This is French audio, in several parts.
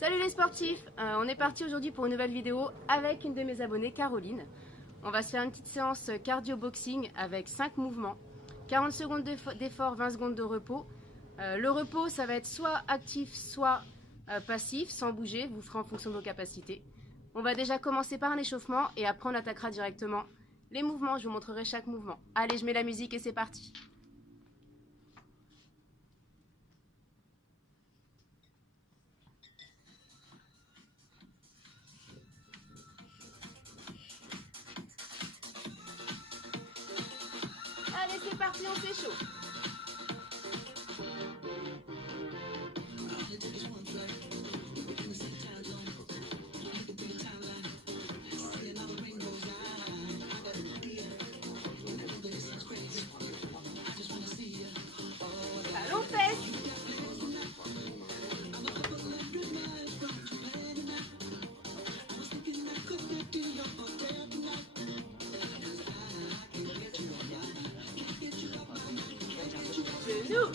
Salut les sportifs, on est parti aujourd'hui pour une nouvelle vidéo avec une de mes abonnées, Caroline. On va se faire une petite séance cardio-boxing avec 5 mouvements, 40 secondes d'effort, 20 secondes de repos. Le repos, ça va être soit actif, soit passif, sans bouger, vous ferez en fonction de vos capacités. On va déjà commencer par un échauffement et après on attaquera directement les mouvements, je vous montrerai chaque mouvement. Allez, je mets la musique et c'est parti. Allez, c'est parti, on s'échauffe. Allons, fesses. Genoux.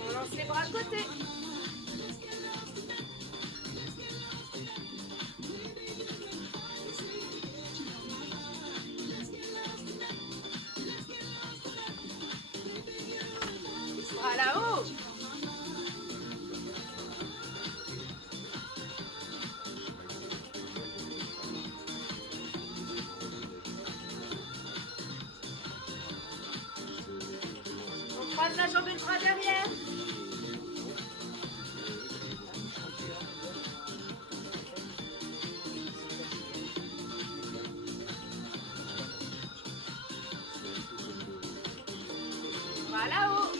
On lance les bras de côté. Bras là-haut. On croise la jambe et le bras derrière. Bras là-haut.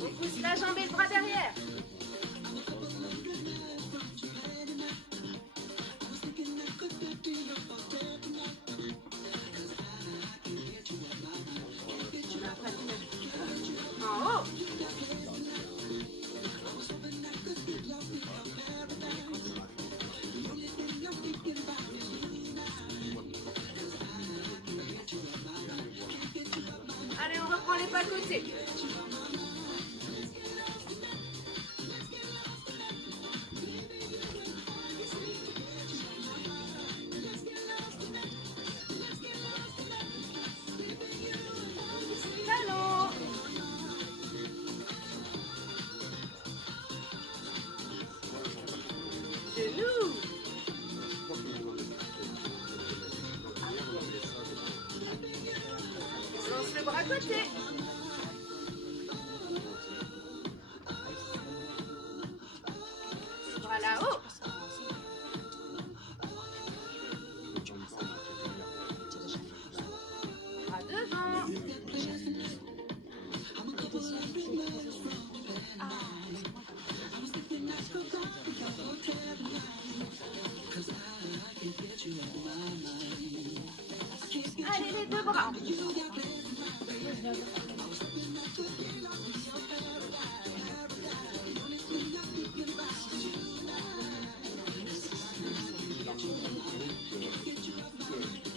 On pousse la jambe et le bras derrière. En haut. Allez, on reprend les pas de côté. Talons. Genoux. On lance le bras à côté. Bras là-haut. Bras devant. Allez, les deux bras.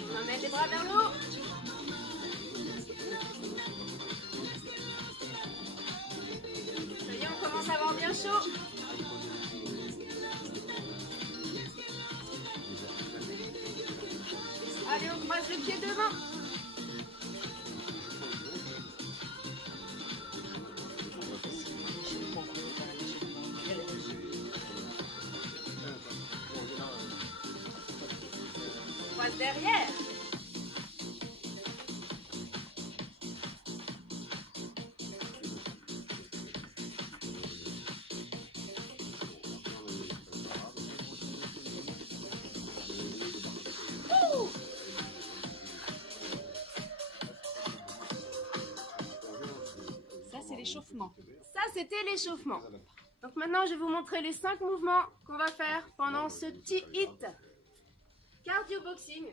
On emmène les bras vers le haut. Ça y est, on commence à avoir bien chaud. Allez, on croise le pied devant. On croise derrière. Ça, c'est l'échauffement. Ça, c'était l'échauffement. Donc maintenant, je vais vous montrer les 5 mouvements qu'on va faire pendant ce petit hit cardio boxing.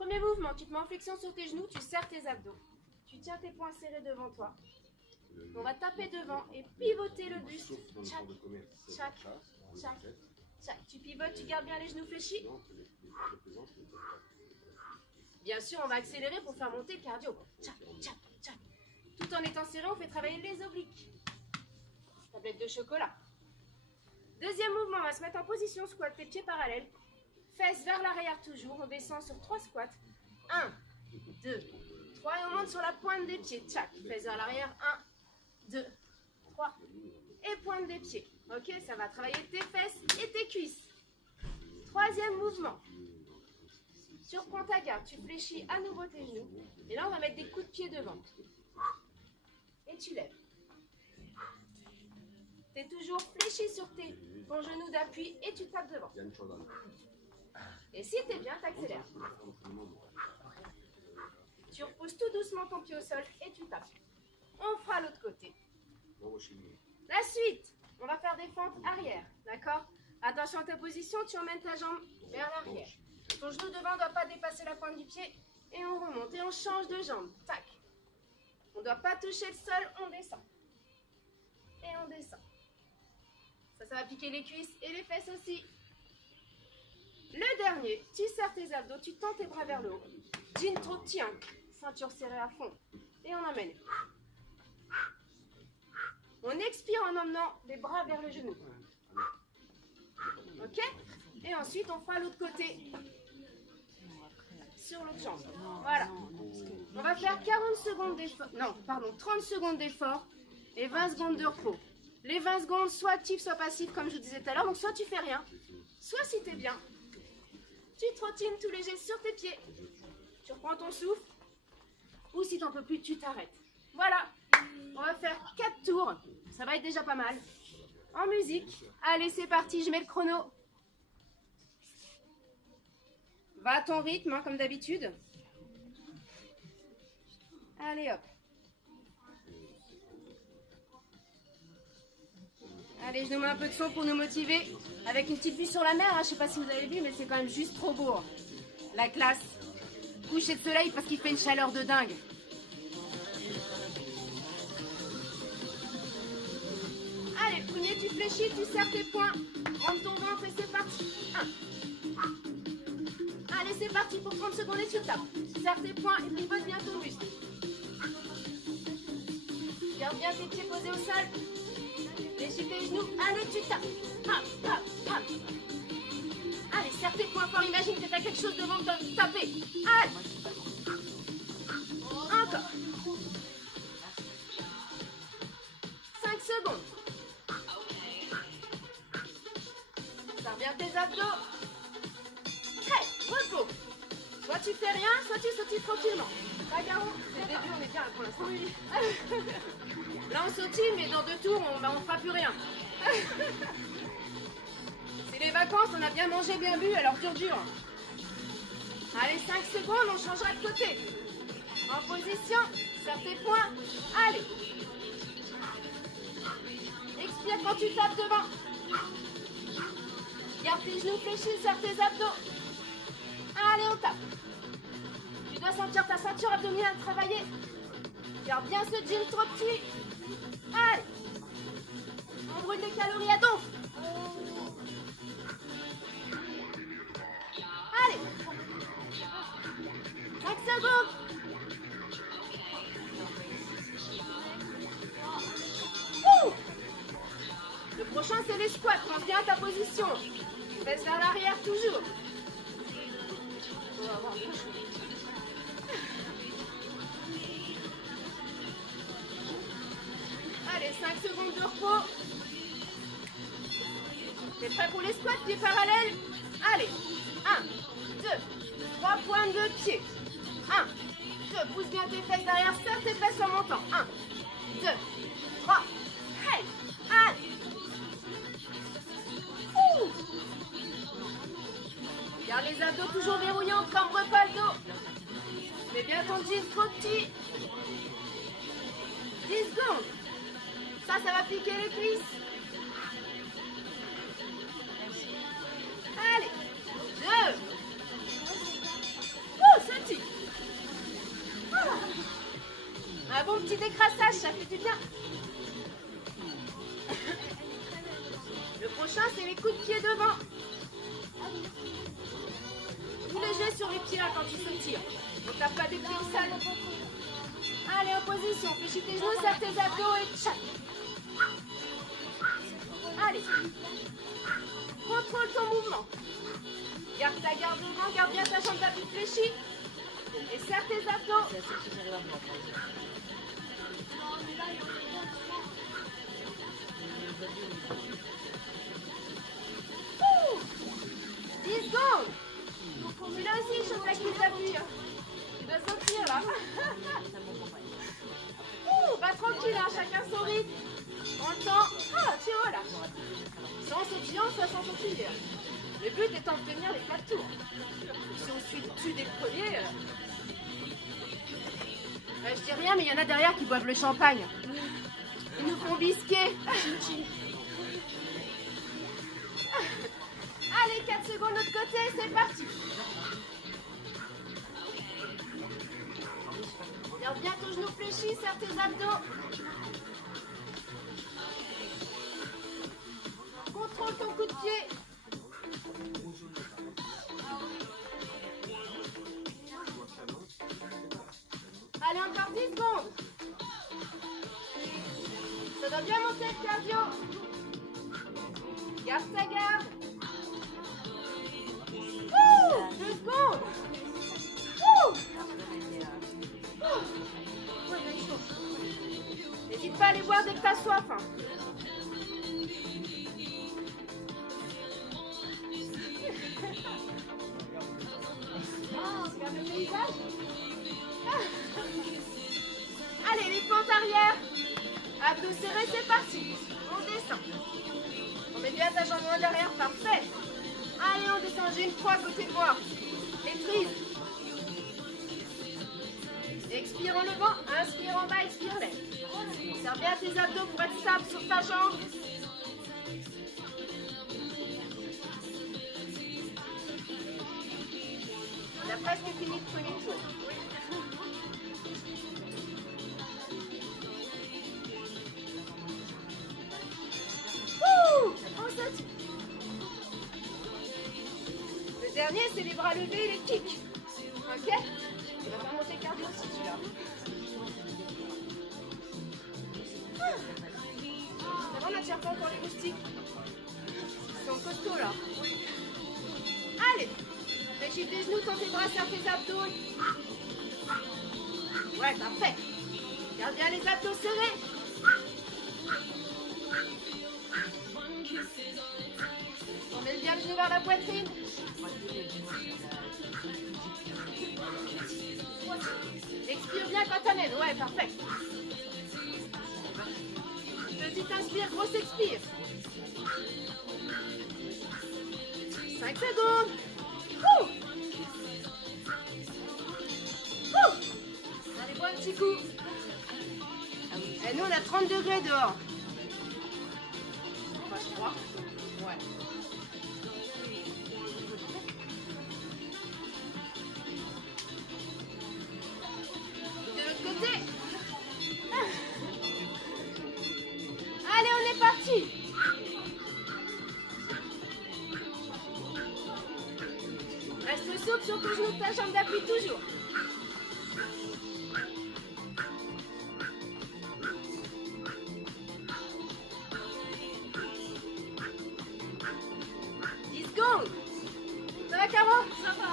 Premier mouvement, tu te mets en flexion sur tes genoux, tu serres tes abdos. Tu tiens tes poings serrés devant toi. On va taper devant et pivoter le buste. Tchac, tchac, tchac, tchac. Tu pivotes, tu gardes bien les genoux fléchis. Bien sûr, on va accélérer pour faire monter le cardio. Tchac, tchac, tchac. Tout en étant serré, on fait travailler les obliques. Tablette de chocolat. Deuxième mouvement, on va se mettre en position squat, les pieds parallèles. Fesses vers l'arrière toujours. On descend sur 3 squats. 1, 2, 3. Et on monte sur la pointe des pieds. Tchac. Fesses vers l'arrière. 1, 2, 3. Et pointe des pieds. Ok, ça va travailler tes fesses et tes cuisses. Troisième mouvement. Tu reprends ta garde. Tu fléchis à nouveau tes genoux. Et là, on va mettre des coups de pied devant. Et tu lèves. Tu es toujours fléchi sur ton genou d'appui et tu tapes devant. Et si tu es bien, tu accélères. Tu reposes tout doucement ton pied au sol et tu tapes. On fera l'autre côté. La suite, on va faire des fentes arrière, d'accord? Attention à ta position, tu emmènes ta jambe vers l'arrière. Ton genou devant ne doit pas dépasser la pointe du pied. Et on remonte et on change de jambe. Tac. On ne doit pas toucher le sol, on descend. Et on descend. Ça va piquer les cuisses et les fesses aussi. Le dernier, tu serres tes abdos, tu tends tes bras vers le haut. Jean trop tient, ceinture serrée à fond. Et on emmène. On expire en emmenant les bras vers le genou. Ok? Et ensuite, on fera l'autre côté. Sur l'autre jambe. Voilà. On va faire 40 secondes d'effort. Non, pardon, 30 secondes d'effort et 20 secondes de repos. Les 20 secondes, soit actifs, soit passifs, comme je vous disais tout à l'heure. Donc, soit tu fais rien, soit si tu es bien, tu trottines tout léger sur tes pieds. Tu reprends ton souffle. Ou si tu n'en peux plus, tu t'arrêtes. Voilà. On va faire 4 tours. Ça va être déjà pas mal. En musique. Allez, c'est parti. Je mets le chrono. Va à ton rythme, hein, comme d'habitude. Allez, hop. Allez, je nous mets un peu de son pour nous motiver. Avec une petite vue sur la mer, hein. Je ne sais pas si vous avez vu, mais c'est quand même juste trop beau. Hein. La classe. Coucher de soleil parce qu'il fait une chaleur de dingue. Allez, premier, tu fléchis, tu serres tes poings. Rentre ton ventre et c'est parti. 1. Allez, c'est parti pour 30 secondes et tu tapes. Serre tes poings et pivote bien ton buste. Garde bien tes pieds posés au sol. Léchis tes genoux. Allez, tu tapes. Hop, hop, hop. Allez, serre tes poings fort. Imagine que tu as quelque chose devant toi. Taper. Allez. Encore. 5 secondes. Serre bien tes abdos. Hey, repos. Soit tu fais rien, soit tu sautes tranquillement. Bagarre, c'est le début, on est bien pour l'instant. Oui. Là, on sautille, mais dans 2 tours, on ne fera plus rien. C'est les vacances, on a bien mangé, bien bu, alors dur. Allez, 5 secondes, on changera de côté. En position, serre tes poings. Allez. Expire quand tu tapes devant. Garde tes genoux fléchis, serre tes abdos. Allez, on tape. Tu dois sentir ta ceinture abdominale travailler. Garde bien ce jean trop petit. Allez. On brûle des calories à donf. Allez. 5 secondes. Ouh. Le prochain, c'est les squats. Pense bien à ta position. Fesses vers l'arrière toujours. On va avoir bien chaud. Allez, 5 secondes de repos. T'es prêt pour les squats, pieds parallèles? Allez, 1, 2, 3 pointes de pied. 1, 2, pousse bien tes fesses derrière, serre tes fesses en montant. 1, 2, 3, hey, allez. Ouh. Garde les abdos toujours verrouillants, cambre pas le dos. Mets bien ton jean trop petit. 10 secondes. Ça va piquer les cuisses. Allez. 2. Oh, c'est ça fait du bien. Le prochain, c'est les coups de pied devant. Tout léger sur les pieds là quand tu sautires. On tape pas des pieds au sol. Allez, en position. Fléchis tes genoux, serre tes abdos et tchac. Allez. Contrôle ton mouvement. Garde ta garde devant, garde bien ta jambe d'appui fléchie. Et serre tes abdos. Ouh, 10 secondes. Celui-là aussi, il chauffe la cuisse d'appui. Tu dois sortir là. Ouh, va tranquille, hein, chacun son rythme. Prends le temps. Ah, tiens, voilà. Soit en sautillant, soit sans sautiller. Le but étant de tenir les 4 tours. Si on suit dessus dès le premier... je dis rien, mais il y en a derrière qui boivent le champagne. Ils nous font bisquer. Allez, 4 secondes de l'autre côté, c'est parti. Garde bien ton genou fléchi, serre tes abdos. Contrôle ton coup de pied. Allez, encore 10 secondes. Ça doit bien monter le cardio. Garde ta garde. 2 secondes. N'hésite pas à aller boire dès que t'as soif. Hein. Regarde le paysage. Allez, les pentes arrière. Abdos serrés, c'est parti. On descend. On met bien ta jambe en derrière, parfait. Allez, on descend. J'ai une croix à côté de moi. Maîtrise. Expire en levant, inspire en bas, expire lève. Serre bien tes abdos pour être stable sur ta jambe. On a presque fini le premier tour. On saute. Le dernier, c'est les bras levés et les kicks. Ok? On va faire monter le cardio aussi, celui-là. Ça va, on n'attire pas encore les moustiques. Ils sont costauds, là. Allez. Fléchis tes genoux, tends tes bras, serre tes abdos. Ouais, parfait. Garde bien les abdos serrés. On met bien le genou vers la poitrine. Expire bien quand t'amènes. Ouais, parfait. Petite inspire, grosse expire. 5 secondes. Allez, bois un petit coup. Et nous, on a 30 degrés dehors. Enfin, je crois. Ouais. De l'autre côté. Allez, on est parti. Reste souple sur ton genou de ta jambe d'appui toujours. Ça va, Caro? Ça va.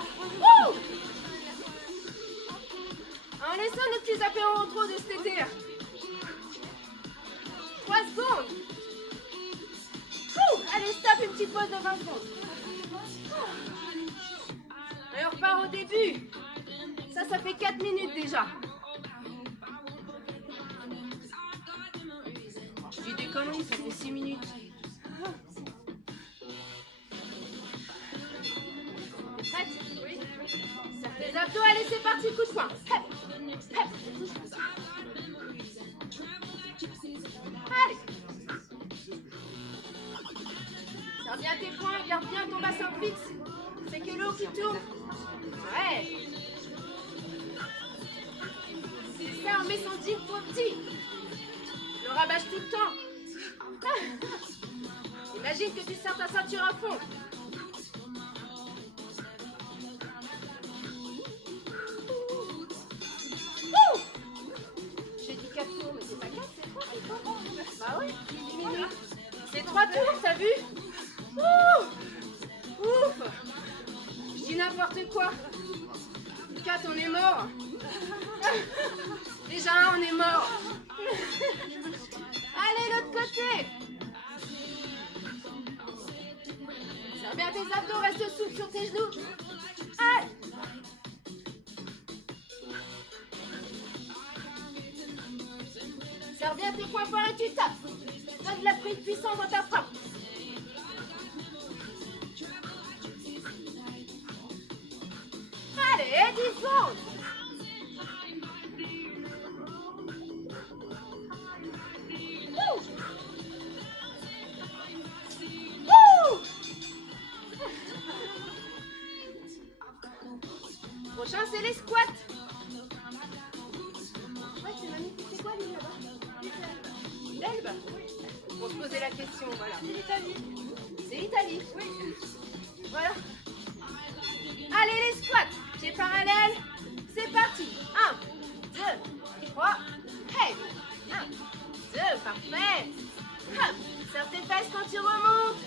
En laissant nos petits apéros en trop de cet été. 3 secondes. Allez, stop, une petite pause de 20 secondes. Et on repart au début. Ça fait 4 minutes déjà. Je dis des conneries, ça fait 6 minutes. Prête? Oui. Serre tes abdos, allez, c'est parti, coup de poing. Hep, hep. Allez. Serre bien tes poings, garde bien ton bassin fixe. C'est que l'eau qui tourne. Ouais. C'est ça, on met son jean trop petit. te rabâches tout le temps. Imagine que tu serres ta ceinture à fond. J'ai dit 4 tours, mais c'est pas 4, c'est 3. Bah oui, 10 minutes. C'est 3 tours, t'as vu? Ouf. Je dis n'importe quoi. 4, on est mort. Déjà 1, on est mort. Allez, l'autre côté. Serre bien tes abdos, reste souple sur tes genoux. Allez. Serre bien tes poings forts et tu tapes. Donne de la prise puissante dans ta frappe. Allez, 10 secondes. Prochain, c'est les squats. Ouais, c'est magnifique. C'est quoi, lui, là-bas? L'Elbe. On se posait la question, voilà. C'est l'Italie. C'est l'Italie. Oui. Voilà. Allez, les squats. Pieds parallèles. C'est parti. 1, 2, 3. Hey. 1, 2, parfait. Hop. Serre tes fesses quand tu remontes.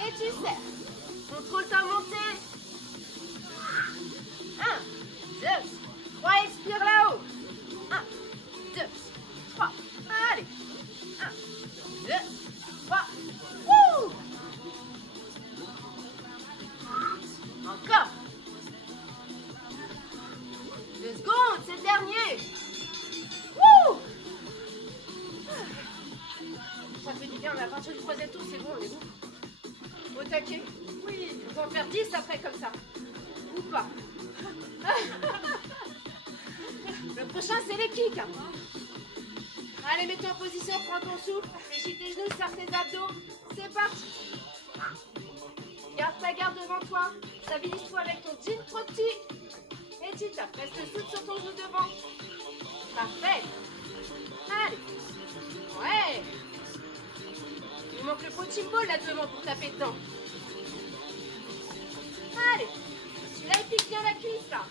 Et tu serres. Contrôle ta montée. 1, 2, 3, expire là-haut. 1, 2, 3, allez. 1, 2, 3, wouh. Encore. 2 secondes, c'est le dernier. Wouh. Ça fait du bien, on a à partir du 3e tour, c'est bon, on est bon. Au taquet. Oui, on va en faire 10 après comme ça. Ou pas. Le prochain, c'est les kicks. Allez, mets-toi en position, prends ton souffle, fléchis tes genoux, serre tes abdos. C'est parti. Garde ta garde devant toi. Stabilise-toi avec ton jean trop petit. Et tu tapes. Reste souple sur ton genou devant. Parfait. Allez. Ouais. Il manque le punching ball là devant pour taper dedans. Allez. Celui-là, il pique bien la cuisse là.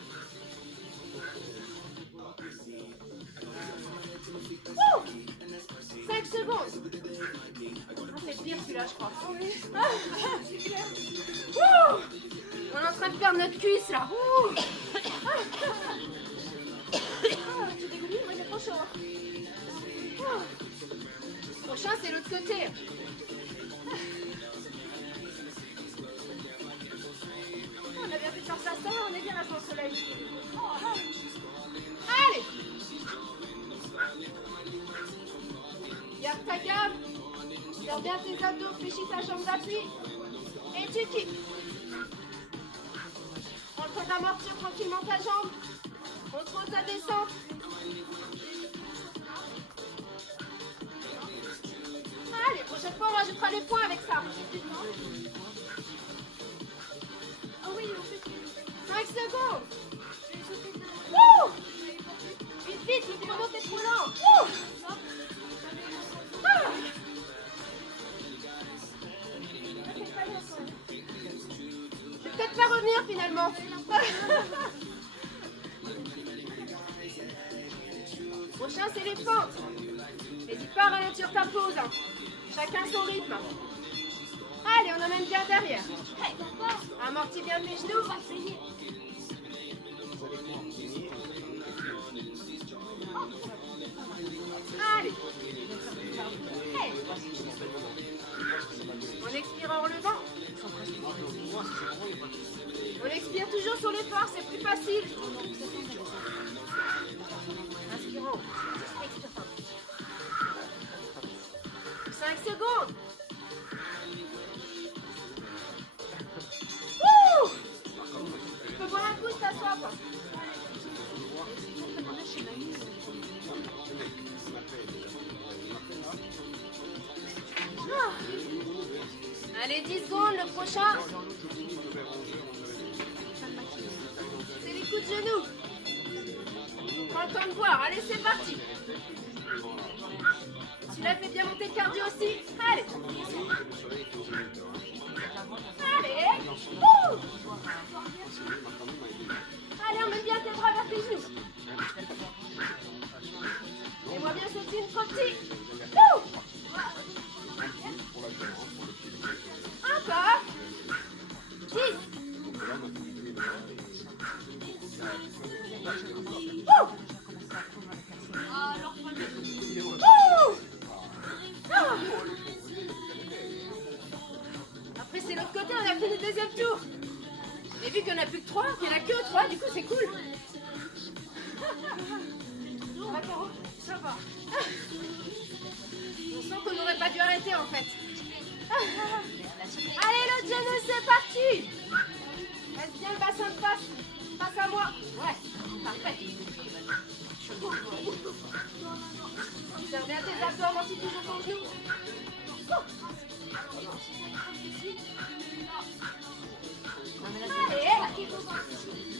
5 secondes. C'est pire celui-là, je crois. Oui. C'est clair. On est en train de perdre notre cuisse là. Tu dégoulis, moi j'ai trop chaud. Prochain, c'est l'autre côté. On a bien fait de faire ça, on est bien là sur le soleil. Allez. Garde ta gamme. Serre bien tes abdos, fléchis ta jambe d'appui. Et tu kicks. En train d'amortir tranquillement ta jambe. Contrôle ta descente. Allez, prochaine fois, on rajoutera les points avec ça. Ah oui, on fait 5 secondes. Wouh! Vite, vite, le chrono, t'es trop lent. Wouh! Je vais peut-être pas revenir finalement. Prochain, c'est les fentes. N'hésite pas à ralentir ta pause. Hein. Chacun son rythme. Allez, on emmène bien derrière. Hey, amortis bien tes genoux. Allez. Hey. On expire en relevant. On expire toujours sur l'effort, c'est plus facile. Inspirons. 5 secondes. Wouh! Tu peux boire un coup, ta soif. Allez, 10 secondes, le prochain. C'est les coups de genoux. Prends le temps de boire. Allez, c'est parti. Tu l'as fait bien monter le cardio aussi. Allez. Allez. Ouh. Allez, emmène bien tes bras vers tes genoux. Fais-moi bien sauter une trop petit. Ouh. Encore. 10. Ouh. Après c'est l'autre côté, on a fait le deuxième tour. Et vu qu'il n'y en a plus que 3, qu'il n'y en a que 3, du coup c'est cool. Ça va. On sent qu'on n'aurait pas dû arrêter en fait. Allez l'autre genou, c'est parti. Reste bien le bassin de face. Face à moi. Ouais, parfait. Serre bien tes abdos, amortis toujours ton genou. Allez.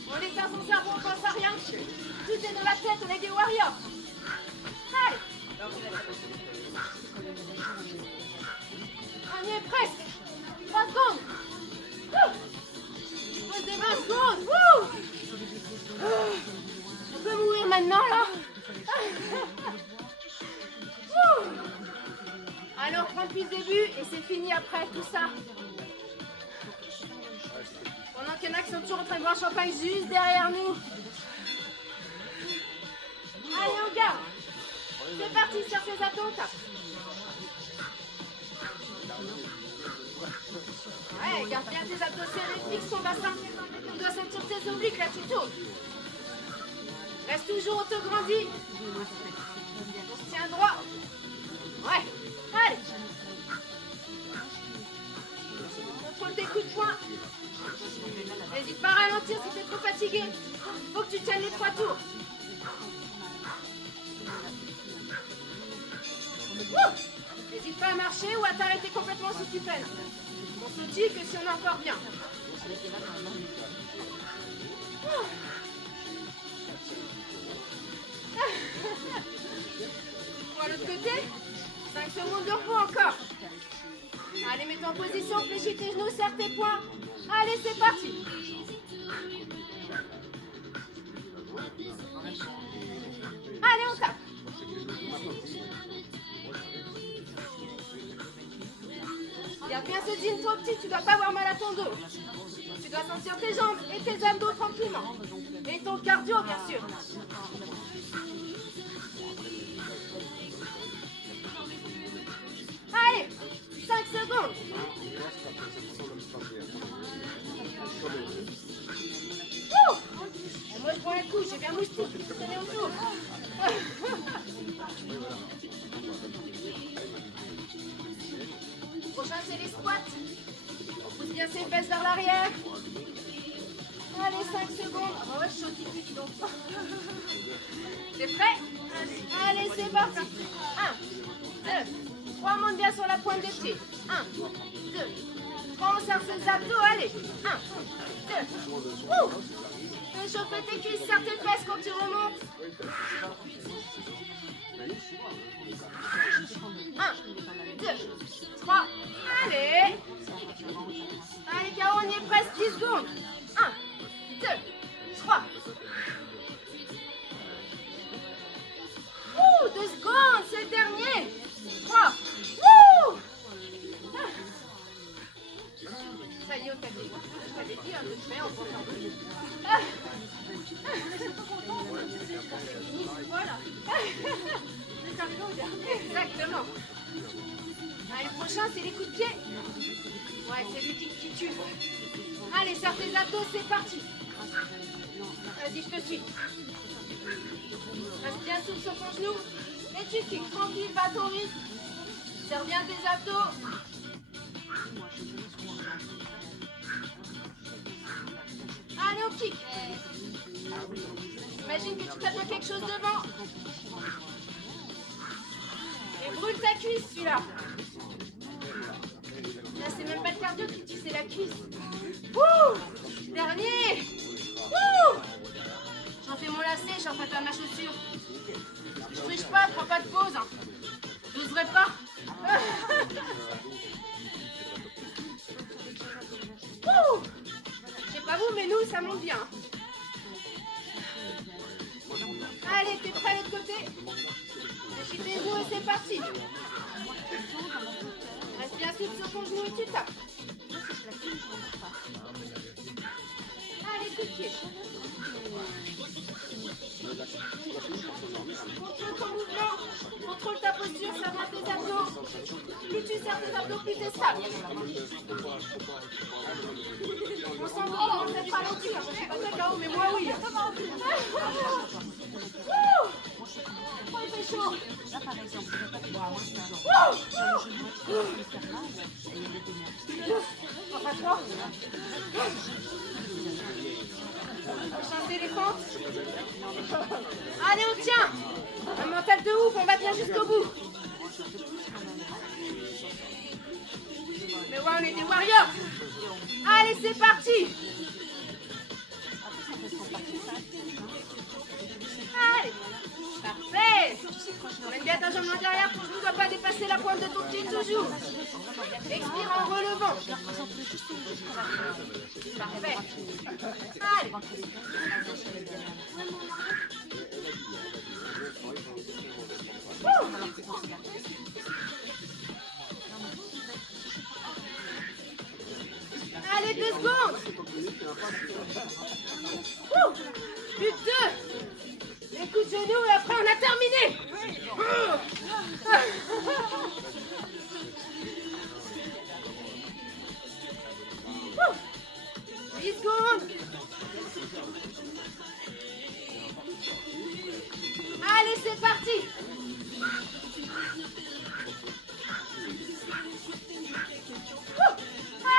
On éteint son cerveau, on pense à rien. Tout est dans la tête, on est des warriors. Allez. On y est presque. 3 secondes. Pose des 20 secondes. On peut mourir maintenant là. Allez, on reprend depuis le début et c'est fini après tout ça. Pendant qu'il y en a qui sont toujours en train de boire champagne juste derrière nous. Allez, on garde. C'est parti, sur ses abdos, tape. Ouais, garde bien tes abdos serrés, fixe ton bassin. On doit sentir tes obliques, là tu tournes. Reste toujours, on te grandit. On se tient droit. Ouais, allez. Contrôle tes coups de poing. N'hésite pas à ralentir si t'es trop fatigué. Faut que tu tiennes les 3 tours. N'hésite pas à marcher ou à t'arrêter complètement si tu peines. On se dit que si on est encore bien. Pour l'autre côté, 5 secondes de repos encore. Allez, mets-toi en position, fléchis tes genoux, serre tes poings. Allez, c'est parti. Allez, on tape. Garde bien ce jean trop petit, tu dois pas avoir mal à ton dos. Tu dois sentir tes jambes et tes abdos tranquillement. Et ton cardio, bien sûr. Allez, 5 secondes. Et moi, je prends un coup, j'ai bien moustique. Tenez autour. Prochain, c'est les squats. On pousse bien ses fesses vers l'arrière. Allez, 5 secondes. Ah bah ouais, je saute qui dis donc. T'es prêt? Allez, c'est parti. 1, 2, 3, monte bien sur la pointe des pieds. 1, 2, 3, on serre ses abdos. Allez, 1, 2. Fais chauffer tes cuisses, serre tes fesses quand tu remontes. 1, 2, 3. Allez. Allez, Caro, on y est presque. 10 secondes. 1, 2, 3. 2 secondes, c'est le dernier. 3. Ça y est, on t'a dit. Je t'avais dit, un peu de fait, on peut faire deux. Voilà. Exactement. Allez, le prochain, c'est les coups de pied. Ouais, c'est lui qui tue. Allez, serre tes abdos, c'est parti. Vas-y, je te suis. Reste bien souple sur ton genou. Et tu kicks tranquille, va à ton rythme. Serre bien tes abdos. Allez, on kick. Imagine que tu tapes quelque chose devant. Et brûle ta cuisse, celui-là. Là, c'est même pas le cardio qui tue, c'est la cuisse. Ouh, dernier. Ouh, j'en fais mon lacet, je suis en train de faire ma chaussure. Je triche pas, prends pas de pause. Hein. 2 J'oserais pas. Ouh. Je sais pas vous, mais nous, ça monte bien. Allez, t'es prêt à l'autre côté? Lâchez tes genoux et c'est parti. Reste bien souple sur ton genou et tu tapes. Allez, coup de pied. Contrôle ton mouvement, contrôle ta posture, ça va tes abdos. Plus tu serres tes abdos, plus t'es stable. On s'en va, on peut ralentir. Je sais pas toi, Caro, mais moi oui. Oh, il fait chaud. Là, par exemple, je vais pas te voir ça. Enfin, toi. Chance d'éléphant. Allez, on tient. Un mental de ouf, on va tenir jusqu'au bout. Mais ouais, on est des warriors. Allez, c'est parti. Allez. Parfait. Emmène bien ta jambe loin derrière, ton genou ne doit pas dépasser la pointe de ton pied toujours. Expire en relevant. Parfait. Allez. Allez, 2 secondes. Plus de 2. Les coups de genoux et après on a terminé. 10 secondes. Allez, c'est parti.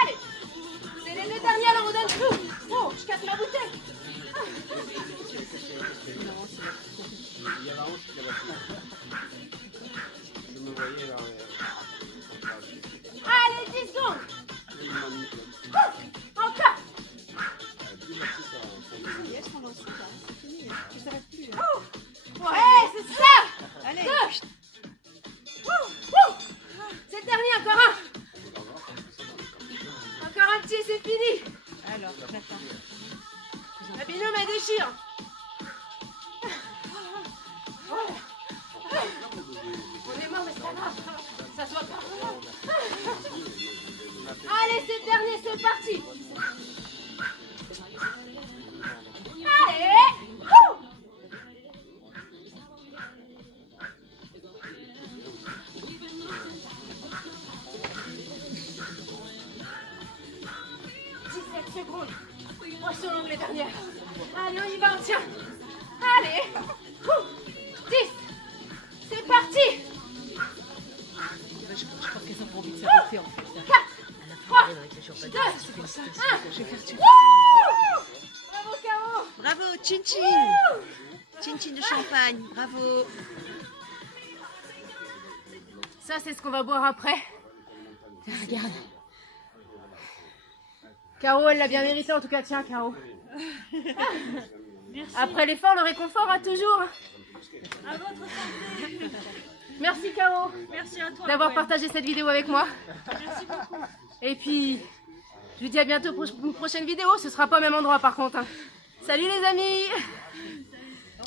Allez. C'est les deux derniers, alors on donne tout. Oh, je casse ma bouteille. Il y a la hanche qui a battu. Je me voyais là. Allez, 10 secondes. Encore. Ouais, c'est ça. Allez. C'est le dernier, encore un. Encore un petit, c'est fini. Alors, j'attends. La binôme, elle déchire. On est mort, mais c'est pas grave. Ça se voit pas. Allez, c'est le dernier, c'est parti. Allez. Wouh. Secondes. Poisson longue les dernières. Allez, on y va, on tient. Allez. 10. C'est parti. Je crois qu'elles ont pas envie de s'arrêter en fait. 4, 3, 2, 1. Je vais faire ça. Bravo, Caro. Bravo, Chin Chin. Chin Chin de champagne. Bravo. Ça, c'est ce qu'on va boire après. Regarde. Caro, elle l'a bien mérité en tout cas. Tiens, Caro. Après l'effort, le réconfort a toujours. À votre santé. Merci, Caro. Merci à toi. D'avoir partagé cette vidéo avec moi. Merci beaucoup. Et puis, je vous dis à bientôt pour une prochaine vidéo. Ce sera pas au même endroit par contre. Hein. Salut les amis.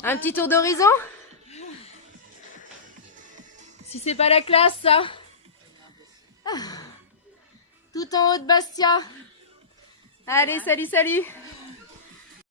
Un petit tour d'horizon. Si c'est pas la classe, ça. Tout en haut de Bastia. Allez, salut, salut.